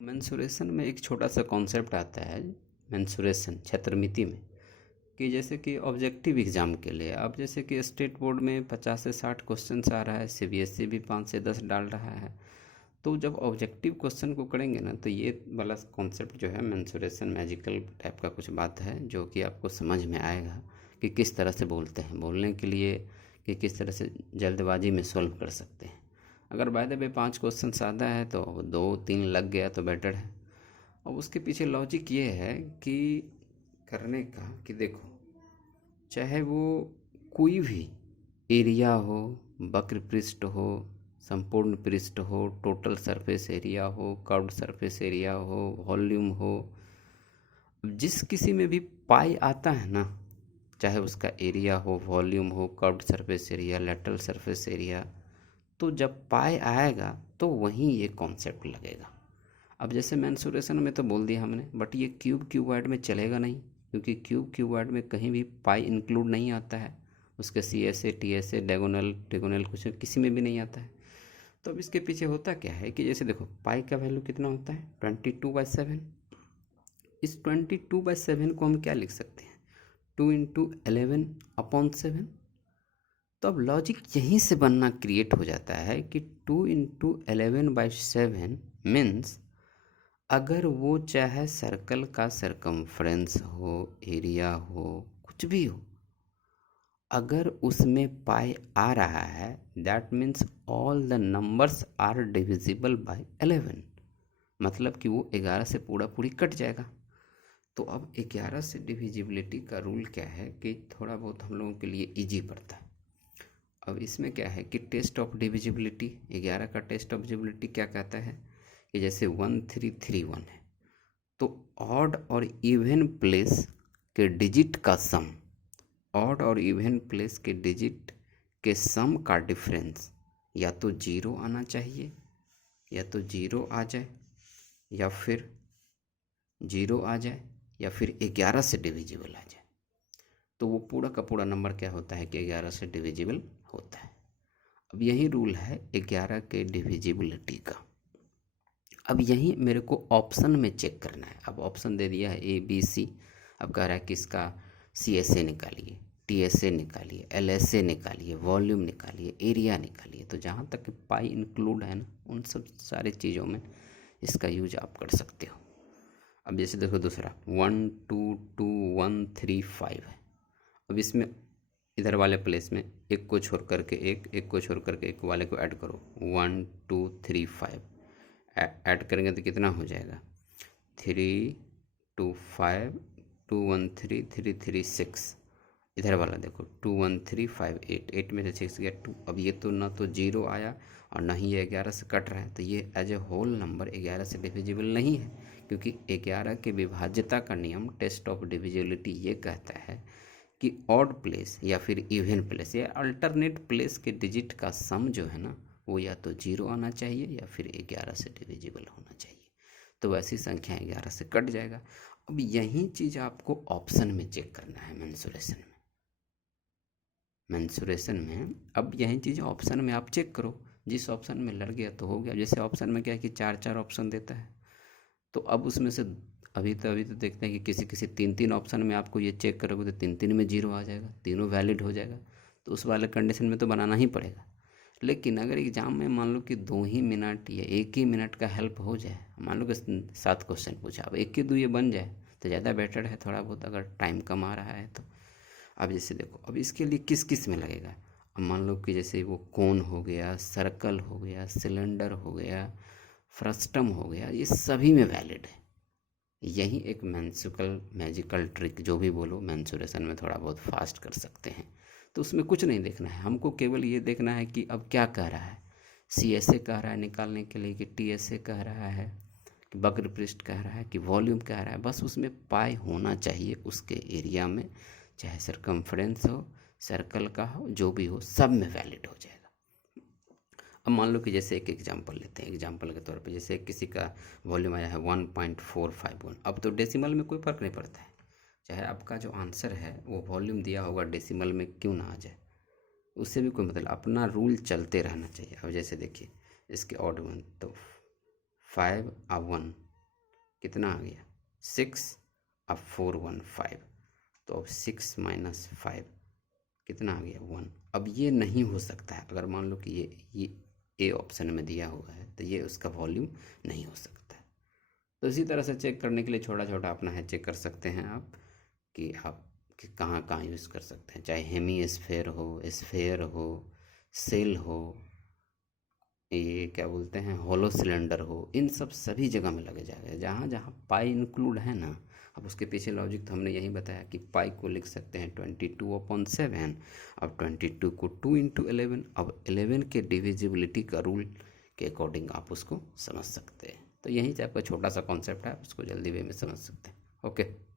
Mensuration में एक छोटा सा कॉन्सेप्ट आता है। मेंसुरेशन क्षेत्रमिति में कि जैसे कि ऑब्जेक्टिव एग्ज़ाम के लिए अब जैसे कि स्टेट बोर्ड में 50 से 60 क्वेश्चंस आ रहा है, सीबीएसई भी 5 से 10 डाल रहा है। तो जब ऑब्जेक्टिव क्वेश्चन को करेंगे ना तो ये वाला कॉन्सेप्ट जो है मेंसुरेशन मैजिकल टाइप का कुछ बात है जो कि आपको समझ में आएगा कि किस तरह से बोलते हैं, बोलने के लिए कि किस तरह से जल्दबाजी में सॉल्व कर सकते हैं। अगर बाय द वे 5 क्वेश्चन सादा है तो 2-3 लग गया तो बेटर है। और उसके पीछे लॉजिक ये है कि करने का कि देखो, चाहे वो कोई भी एरिया हो, वक्र पृष्ठ हो, संपूर्ण पृष्ठ हो, टोटल सरफेस एरिया हो, कर्व्ड सरफेस एरिया हो, वॉल्यूम हो, जिस किसी में भी पाई आता है ना, चाहे उसका एरिया हो, वॉल्यूम हो, curved surface area, lateral surface area, तो जब पाई आएगा तो वहीं ये कॉन्सेप्ट लगेगा। अब जैसे मेंसुरेशन में तो बोल दिया हमने, बट ये क्यूब क्यूबॉइड में चलेगा नहीं, क्योंकि क्यूब क्यूबॉइड में कहीं भी पाई इंक्लूड नहीं आता है। उसके C S A, T S A, diagonal टेगोनल कुछ किसी में भी नहीं आता है। तो अब इसके पीछे होता क्या है कि जैसे देखो, पाई का वैल्यू कितना होता है 22/7। इस 22/7 को हम क्या लिख सकते हैं, 2 × 11/7। तो अब लॉजिक यहीं से बनना क्रिएट हो जाता है कि 2 × 11/7 मीन्स अगर वो चाहे सर्कल का सरकमफ्रेंस हो, एरिया हो, कुछ भी हो, अगर उसमें पाई आ रहा है that means all the numbers are divisible by 11। मतलब कि वो 11 से पूरा पूरी कट जाएगा। तो अब 11 से डिविजिबिलिटी का रूल क्या है कि थोड़ा बहुत हम लोगों के लिए इजी पड़ता है। अब इसमें क्या है कि टेस्ट ऑफ डिविजिबिलिटी, 11 का टेस्ट ऑफ डिविजिबिलिटी क्या कहता है कि जैसे 1331 है तो ऑड और इवन प्लेस के डिजिट का सम, ऑड और इवन प्लेस के डिजिट के सम का डिफरेंस या तो 0 आना चाहिए, या तो 0 आ जाए, या फिर 0 आ जाए, या फिर 11 से डिविजिबल आ जाए। तो वो पूरा का पूरा नंबर क्या होता है कि 11 से डिविजिबल होता है। अब यही रूल है 11 के डिविजिबिलिटी का। अब यही मेरे को ऑप्शन में चेक करना है। अब ऑप्शन दे दिया है ए बी सी। अब कह रहा है कि इसका सी एस ए निकालिए, टी एस ए निकालिए, एल एस ए निकालिए, वॉल्यूम निकालिए, एरिया निकालिए। तो जहाँ तक पाई इंक्लूड है ना, उन सब सारी चीज़ों में इसका यूज आप कर सकते हो। अब जैसे देखो दूसरा 1 2 2 1 3 5 है। अब इसमें इधर वाले प्लेस में एक को छोड़ करके एक को छोड़ करके एक वाले को ऐड करो, 1 2 3 5 ऐड करेंगे तो कितना हो जाएगा 3 2 5 2 1 3 3 3 6। इधर वाला देखो 2 1 3 5 8, 8 में से 6 गया 2। अब ये तो ना तो 0 आया और ना ही ये 11 से कट रहा है, तो ये एज ए होल नंबर 11 से डिविजिबल नहीं है, क्योंकि 11 के विभाज्यता का नियम टेस्ट ऑफ डिविजिबिलिटी ये कहता है कि ऑड प्लेस या फिर इवन प्लेस या अल्टरनेट प्लेस के डिजिट का सम जो है ना, वो या तो 0 आना चाहिए या फिर 11 से डिविजिबल होना चाहिए। तो वैसी संख्या 11 से कट जाएगा। अब यही चीज़ आपको ऑप्शन में चेक करना है मेंसुरेशन में। मेंसुरेशन में अब यही चीज़ ऑप्शन में आप चेक करो, जिस ऑप्शन में लग गया तो हो गया। जैसे ऑप्शन में क्या है कि 4 ऑप्शन देता है, तो अब उसमें से अभी तो देखते हैं कि किसी किसी 3 ऑप्शन में आपको ये चेक करोगे तो 3 में 0 आ जाएगा, तीनों वैलिड हो जाएगा। तो उस वाले कंडीशन में तो बनाना ही पड़ेगा। लेकिन अगर एग्ज़ाम में मान लो कि 2 ही मिनट या 1 ही मिनट का हेल्प हो जाए, मान लो कि 7 क्वेश्चन पूछा, अब 1 के 2 ये बन जाए तो ज़्यादा बेटर है थोड़ा बहुत, अगर टाइम कम आ रहा है तो। अब जैसे देखो, अब इसके लिए किस किस में लगेगा। अब मान लो कि जैसे वो कोन हो गया, सर्कल हो गया, सिलेंडर हो गया, फ्रस्टम हो गया, ये सभी में वैलिड है। यही एक मैजिकल ट्रिक जो भी बोलो, मेंसुरेशन में थोड़ा बहुत फास्ट कर सकते हैं। तो उसमें कुछ नहीं देखना है हमको, केवल ये देखना है कि अब क्या कह रहा है। सी एस ए कह रहा है निकालने के लिए, कि टी एस ए कह रहा है, कि वक्र पृष्ठ कह रहा है, कि वॉल्यूम कह रहा है। बस उसमें पाई होना चाहिए उसके एरिया में, चाहे सरकमफ्रेंस हो, सर्कल का हो, जो भी हो, सब में वैलिड हो जाएगा। अब मान लो कि जैसे एक एग्जांपल लेते हैं, एग्जांपल के तौर पे जैसे किसी का वॉल्यूम आया है 1.451। अब तो डेसिमल में कोई फ़र्क नहीं पड़ता है, चाहे आपका जो आंसर है वो वॉल्यूम दिया होगा डेसिमल में क्यों ना आ जाए, उससे भी कोई मतलब, अपना रूल चलते रहना चाहिए। अब जैसे देखिए इसके ऑड 1 तो 5 और 1 कितना आ गया 6, अब 4 1 5, तो अब 6 माइनस 5 कितना आ गया 1। अब ये नहीं हो सकता है, अगर मान लो कि ये ए ऑप्शन में दिया हुआ है तो ये उसका वॉल्यूम नहीं हो सकता है। तो इसी तरह से चेक करने के लिए छोटा छोटा अपना है चेक कर सकते हैं आप कि आप कि कहाँ कहाँ यूज़ कर सकते हैं, चाहे हेमी स्फेयर हो, सेल हो, ये क्या बोलते हैं हॉलो सिलेंडर हो, इन सब सभी जगह में लगे जाएगा। जहाँ जहाँ पाई इंक्लूड है ना, अब उसके पीछे लॉजिक तो हमने यही बताया कि पाई को लिख सकते हैं 22/7। अब 22 को 2 × 11, अब 11 के डिविजिबिलिटी का रूल के अकॉर्डिंग आप उसको समझ सकते हैं। तो यही से आपका छोटा सा कॉन्सेप्ट है, आप उसको जल्दी वे में समझ सकते हैं। ओके।